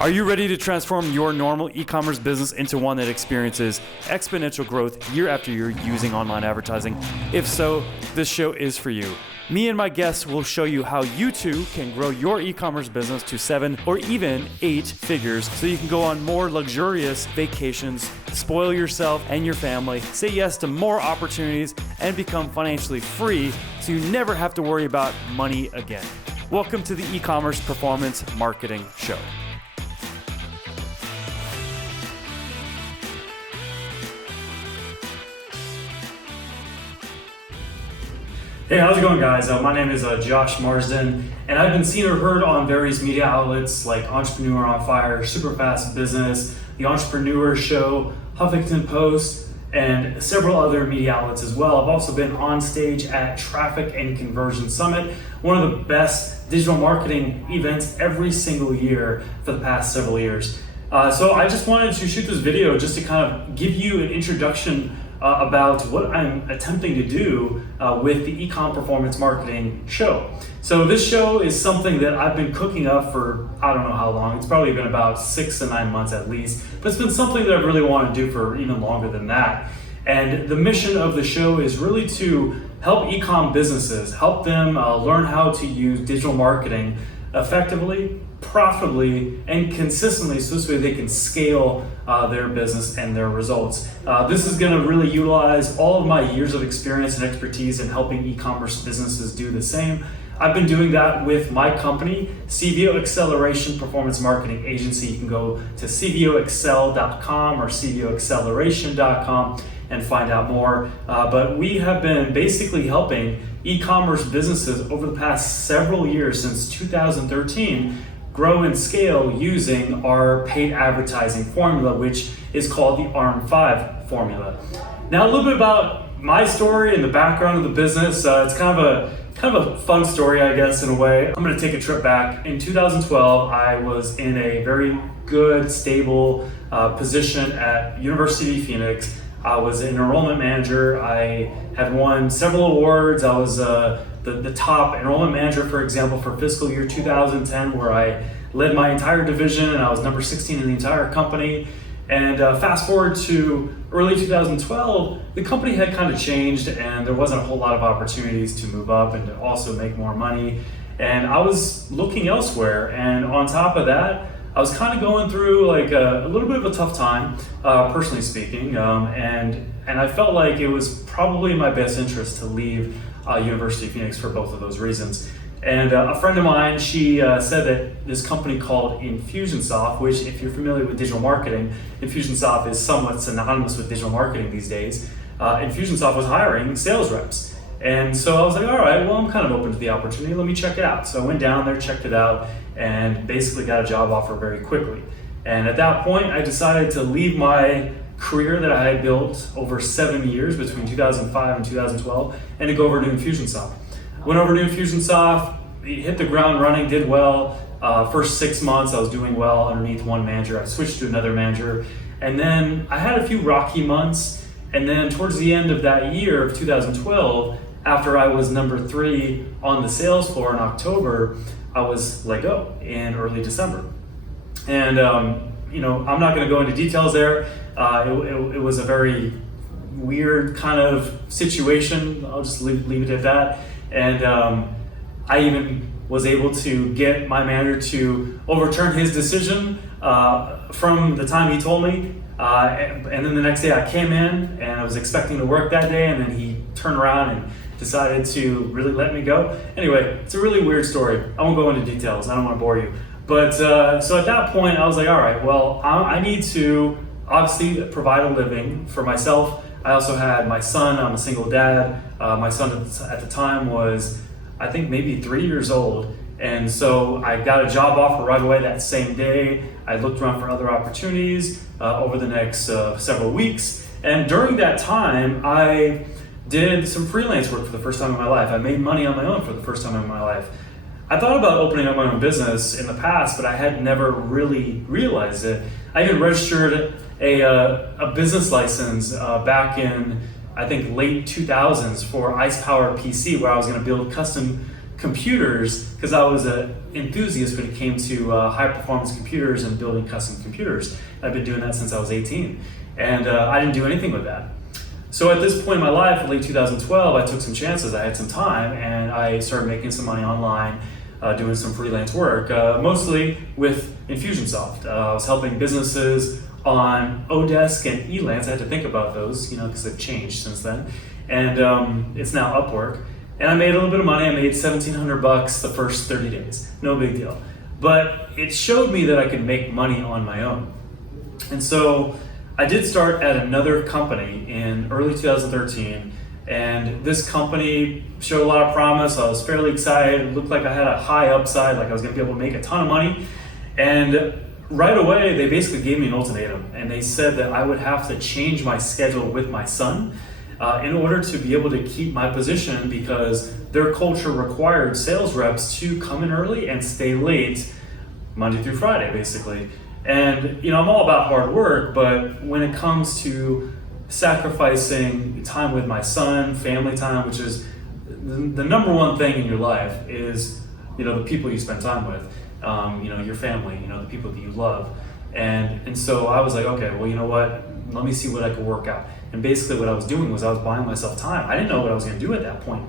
Are you ready to transform your normal e-commerce business into one that experiences exponential growth year after year using online advertising? If so, this show is for you. Me and my guests will show you how you too can grow your e-commerce business to 7 or even 8 figures so you can go on more luxurious vacations, spoil yourself and your family, say yes to more opportunities, and become financially free so you never have to worry about money again. Welcome to the E-commerce Performance Marketing Show. Hey, how's it going, guys? My name is Josh Marsden, and I've been seen or heard on various media outlets like Entrepreneur on Fire, Superfast Business, The Entrepreneur Show, Huffington Post, and several other media outlets as well. I've also been on stage at Traffic and Conversion Summit, one of the best digital marketing events every single year for the past several years. So I just wanted to shoot this video just to kind of give you an introduction about what I'm attempting to do with the Ecom Performance Marketing Show. So this show is something that I've been cooking up for I don't know how long. It's probably been about 6 to 9 months at least, but it's been something that I really want to do for even longer than that. And the mission of the show is really to help ecom businesses, help them learn how to use digital marketing effectively, profitably, and consistently so this way they can scale their business and their results. This is going to really utilize all of my years of experience and expertise in helping e-commerce businesses do the same. I've been doing that with my company, CVO Acceleration Performance Marketing Agency. You can go to cvoaccel.com or cvoacceleration.com and find out more. But we have been basically helping e-commerce businesses over the past several years, since 2013, grow and scale using our paid advertising formula, which is called the ARM5 formula. Now, a little bit about my story and the background of the business. It's kind of a fun story, I guess, in a way. I'm going to take a trip back. In 2012, I was in a very good, stable position at University of Phoenix. I was an enrollment manager. I had won several awards. I was the top enrollment manager, for example, for fiscal year 2010, where I led my entire division and I was number 16 in the entire company. And fast forward to early 2012, the company had kind of changed and there wasn't a whole lot of opportunities to move up and to also make more money. And I was looking elsewhere. And on top of that, I was kind of going through like a little bit of a tough time, personally speaking. And I felt like it was probably in my best interest to leave University of Phoenix for both of those reasons. And a friend of mine, she said that this company called Infusionsoft, which if you're familiar with digital marketing, Infusionsoft is somewhat synonymous with digital marketing these days. Infusionsoft was hiring sales reps. And so I was like, all right, well, I'm kind of open to the opportunity. Let me check it out. So I went down there, checked it out, and basically got a job offer very quickly. And at that point, I decided to leave my career that I had built over 7 years between 2005 and 2012 and to go over to Infusionsoft. Went over to Infusionsoft, hit the ground running, did well. First 6 months, I was doing well underneath one manager. I switched to another manager. And then I had a few rocky months. And then towards the end of that year of 2012, after I was number 3 on the sales floor in October, I was let go in early December. And I'm not going to go into details there. It was a very weird kind of situation. I'll just leave it at that. And I even was able to get my manager to overturn his decision from the time he told me. And then the next day I came in and I was expecting to work that day, and then he turned around and decided to really let me go. Anyway, it's a really weird story. I won't go into details. I don't want to bore you. But so at that point, I was like, all right, well, I need to obviously provide a living for myself. I also had my son. I'm a single dad. My son at the time was, I think, maybe 3 years old. And so I got a job offer right away that same day. I looked around for other opportunities over the next several weeks. And during that time, I did some freelance work for the first time in my life. I made money on my own for the first time in my life. I thought about opening up my own business in the past, but I had never really realized it. I even registered a business license back in, I think, late 2000s for Ice Power PC, where I was going to build custom computers because I was a enthusiast when it came to high performance computers and building custom computers. I've been doing that since I was 18, and I didn't do anything with that. So at this point in my life, in late 2012, I took some chances. I had some time, and I started making some money online, doing some freelance work, mostly with Infusionsoft. I was helping businesses on Odesk and Elance. I had to think about those, because they've changed since then. And it's now Upwork. And I made a little bit of money. I made $1,700 the first 30 days. No big deal. But it showed me that I could make money on my own. And so I did start at another company in early 2013. And this company showed a lot of promise. I was fairly excited. It looked like I had a high upside, like I was going to be able to make a ton of money. And right away, they basically gave me an ultimatum. And they said that I would have to change my schedule with my son in order to be able to keep my position, because their culture required sales reps to come in early and stay late Monday through Friday, basically. And I'm all about hard work, but when it comes to sacrificing time with my son, family time, which is the number one thing in your life, is the people you spend time with, your family, the people that you love. And so I was like, okay, well, you know what? Let me see what I could work out. And basically what I was doing was I was buying myself time. I didn't know what I was going to do at that point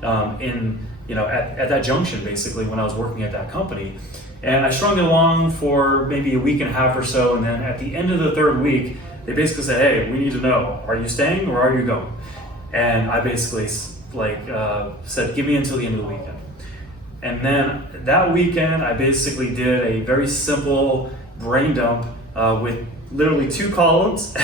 at that junction, basically, when I was working at that company. And I strung it along for maybe a week and a half or so. And then at the end of the third week, they basically said, hey, we need to know, are you staying or are you going? And I basically said, give me until the end of the weekend. And then that weekend, I basically did a very simple brain dump with literally 2 columns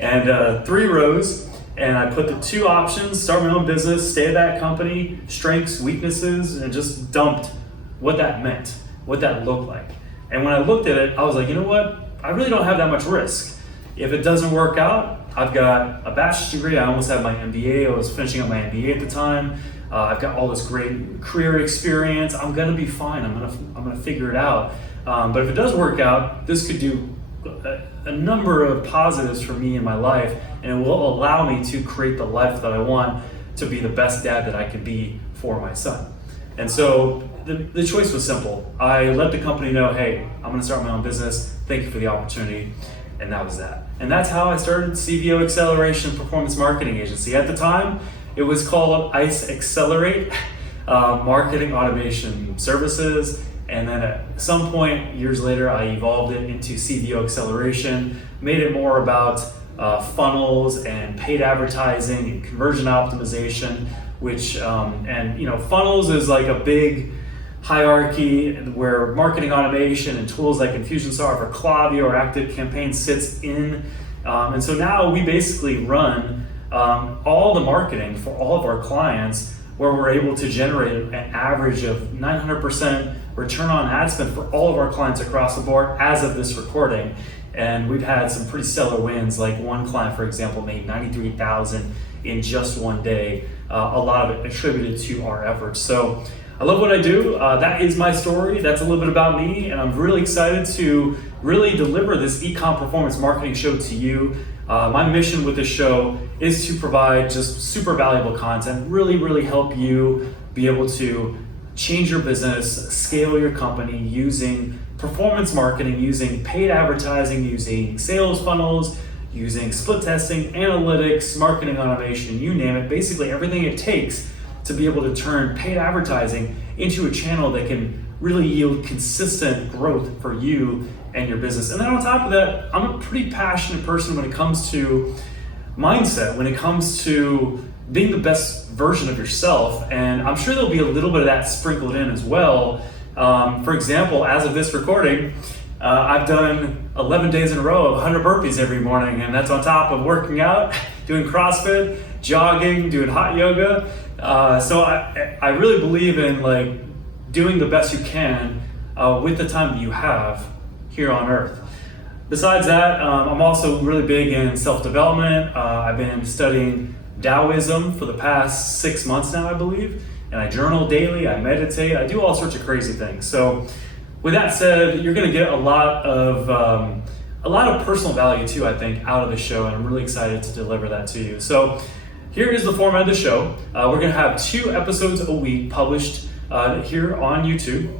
and 3 rows. And I put the 2 options: start my own business, stay at that company, strengths, weaknesses, and just dumped what that meant, what that looked like. And when I looked at it, I was like, you know what? I really don't have that much risk. If it doesn't work out, I've got a bachelor's degree. I almost had my MBA. I was finishing up my MBA at the time. I've got all this great career experience. I'm gonna be fine. I'm gonna figure it out. But if it does work out, this could do a number of positives for me in my life, and it will allow me to create the life that I want, to be the best dad that I could be for my son. And so the choice was simple. I let the company know, hey, I'm gonna start my own business. Thank you for the opportunity. And that was that. And that's how I started CVO Acceleration Performance Marketing Agency. At the time, it was called ICE Accelerate Marketing Automation Services. And then at some point, years later, I evolved it into CVO Acceleration, made it more about funnels and paid advertising and conversion optimization, which, funnels is like a big hierarchy where marketing automation and tools like Infusionsoft or Klaviyo or ActiveCampaign sits in. And so now we basically run all the marketing for all of our clients, where we're able to generate an average of 900% return on ad spend for all of our clients across the board as of this recording. And we've had some pretty stellar wins. Like one client, for example, made $93,000 in just one day. A lot of it attributed to our efforts. So I love what I do. That is my story. That's a little bit about me, and I'm really excited to really deliver this e-com performance marketing show to you. My mission with this show is to provide just super valuable content, really help you be able to change your business, scale your company using performance marketing, using paid advertising, using sales funnels, using split testing, analytics, marketing automation, you name it. Basically everything it takes to be able to turn paid advertising into a channel that can really yield consistent growth for you and your business. And then on top of that, I'm a pretty passionate person when it comes to mindset, when it comes to being the best version of yourself. And I'm sure there'll be a little bit of that sprinkled in as well. For example, as of this recording, I've done 11 days in a row of 100 burpees every morning, and that's on top of working out, doing CrossFit, jogging, doing hot yoga. So I really believe in doing the best you can with the time that you have here on earth. Besides that, I'm also really big in self-development. I've been studying Taoism for the past 6 months now, I believe, and I journal daily, I meditate, I do all sorts of crazy things. So with that said, you're gonna get a lot of personal value too, I think, out of the show, and I'm really excited to deliver that to you. So here is the format of the show. We're gonna have 2 episodes a week published here on YouTube.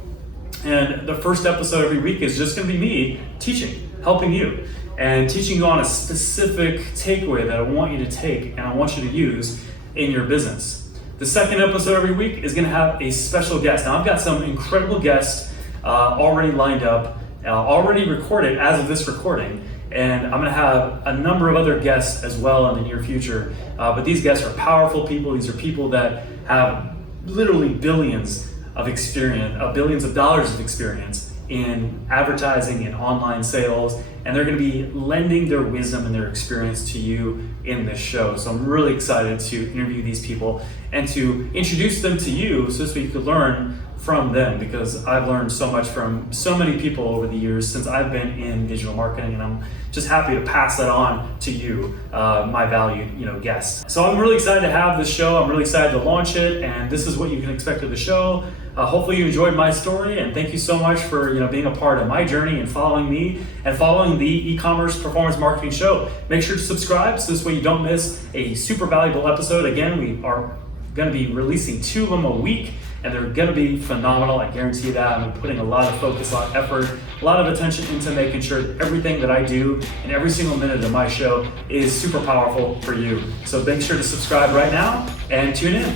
And the first episode every week is just going to be me teaching, helping you, and teaching you on a specific takeaway that I want you to take and I want you to use in your business. The second episode every week is going to have a special guest. Now, I've got some incredible guests already lined up, already recorded as of this recording, and I'm going to have a number of other guests as well in the near future. But these guests are powerful people. These are people that have literally billions of experience, billions of dollars of experience in advertising and online sales, and they're going to be lending their wisdom and their experience to you in this show. So I'm really excited to interview these people and to introduce them to you so you could learn from them, because I've learned so much from so many people over the years since I've been in digital marketing, and I'm just happy to pass that on to you, my valued guest. So I'm really excited to have this show. I'm really excited to launch it, and this is what you can expect of the show. Hopefully you enjoyed my story, and thank you so much for being a part of my journey and following me and following the e-commerce performance marketing show. Make sure to subscribe so this way you don't miss a super valuable episode. Again, we are going to be releasing 2 of them a week, and they're going to be phenomenal. I guarantee that. I'm putting a lot of focus, a lot of effort, a lot of attention into making sure that everything that I do and every single minute of my show is super powerful for you. So make sure to subscribe right now and tune in.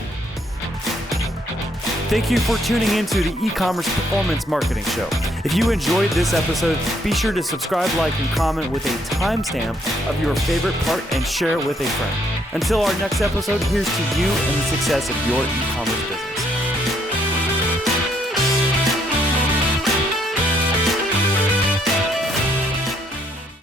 Thank you for tuning into the e-commerce performance marketing show. If you enjoyed this episode, be sure to subscribe, like, and comment with a timestamp of your favorite part and share it with a friend. Until our next episode, here's to you and the success of your e-commerce business.